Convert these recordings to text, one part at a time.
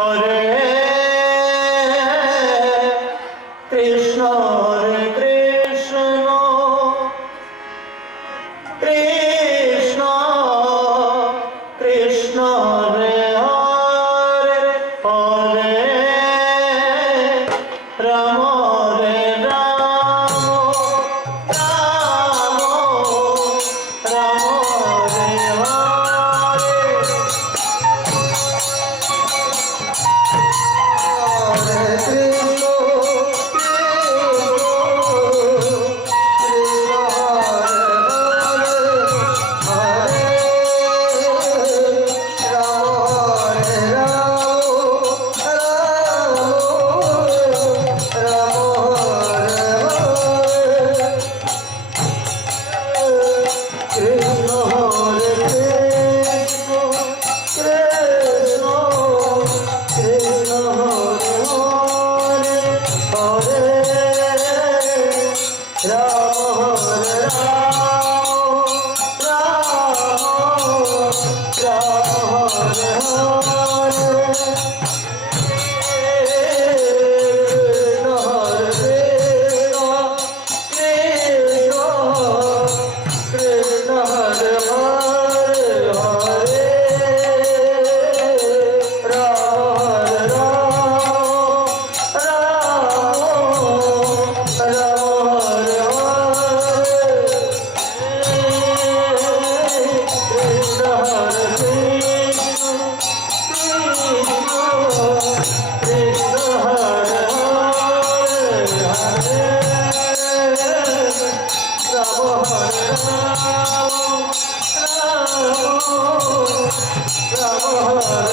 Hare Ram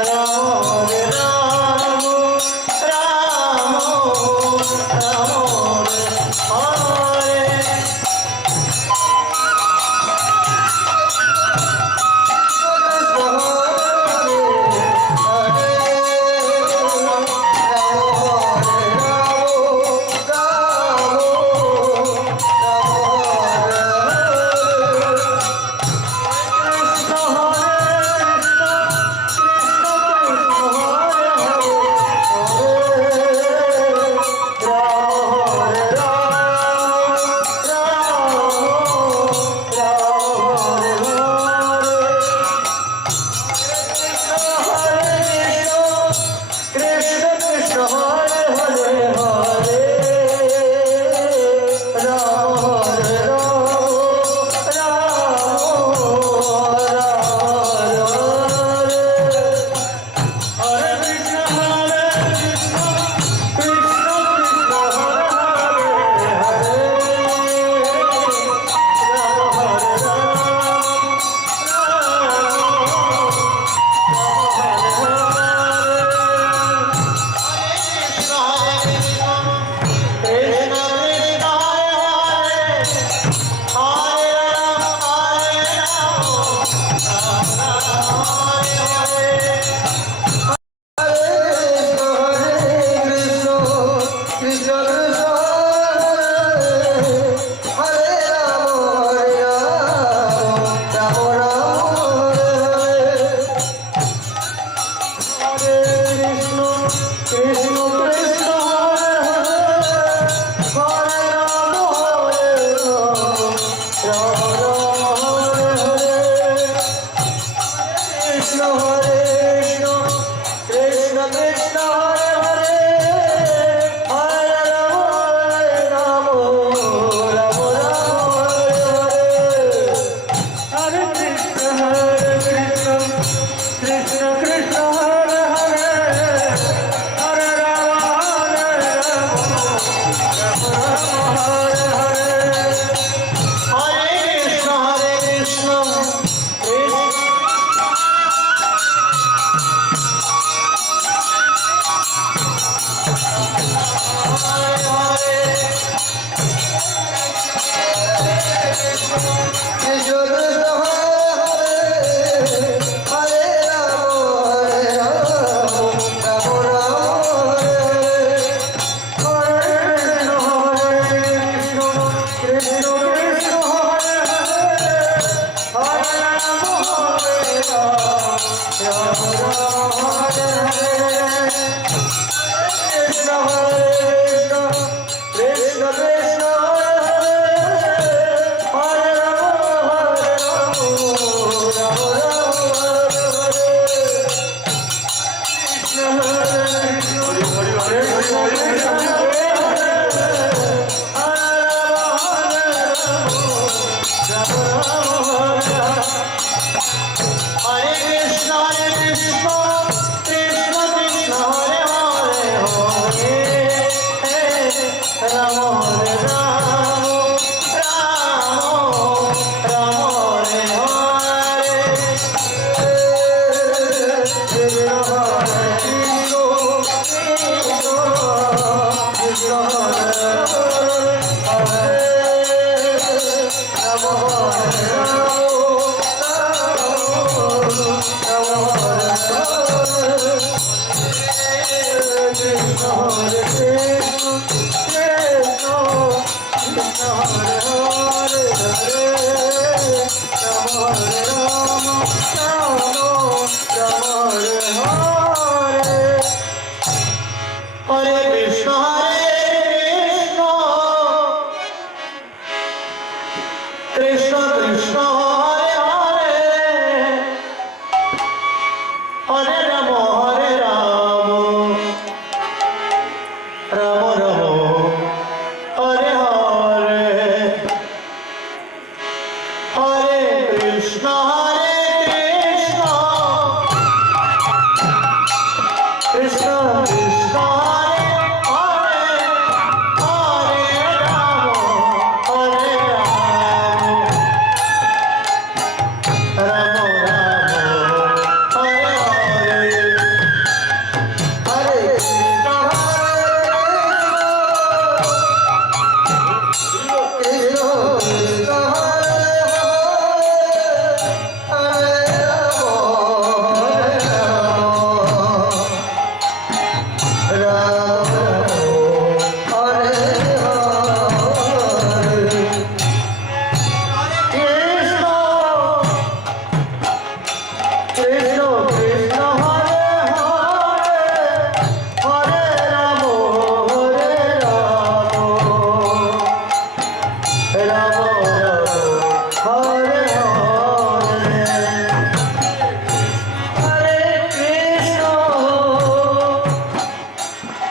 Hello. show.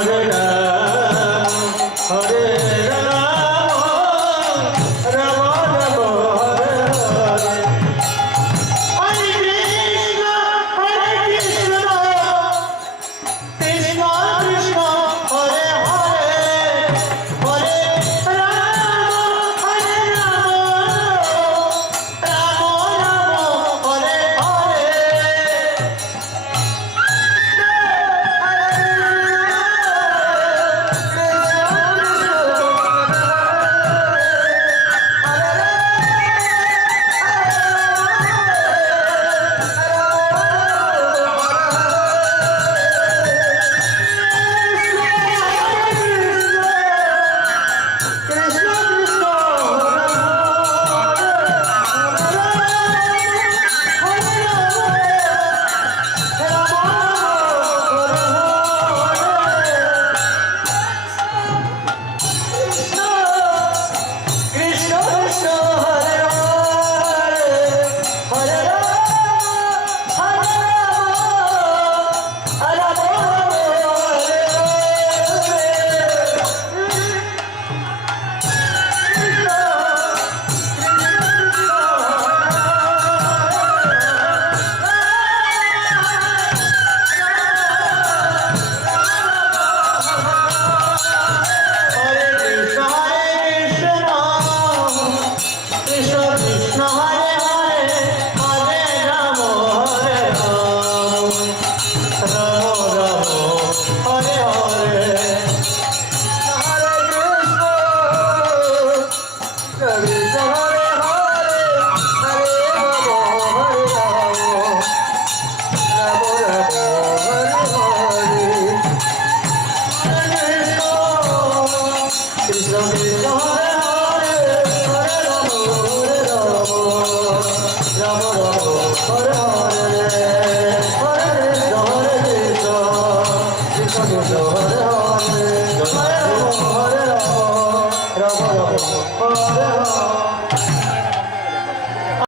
Pagla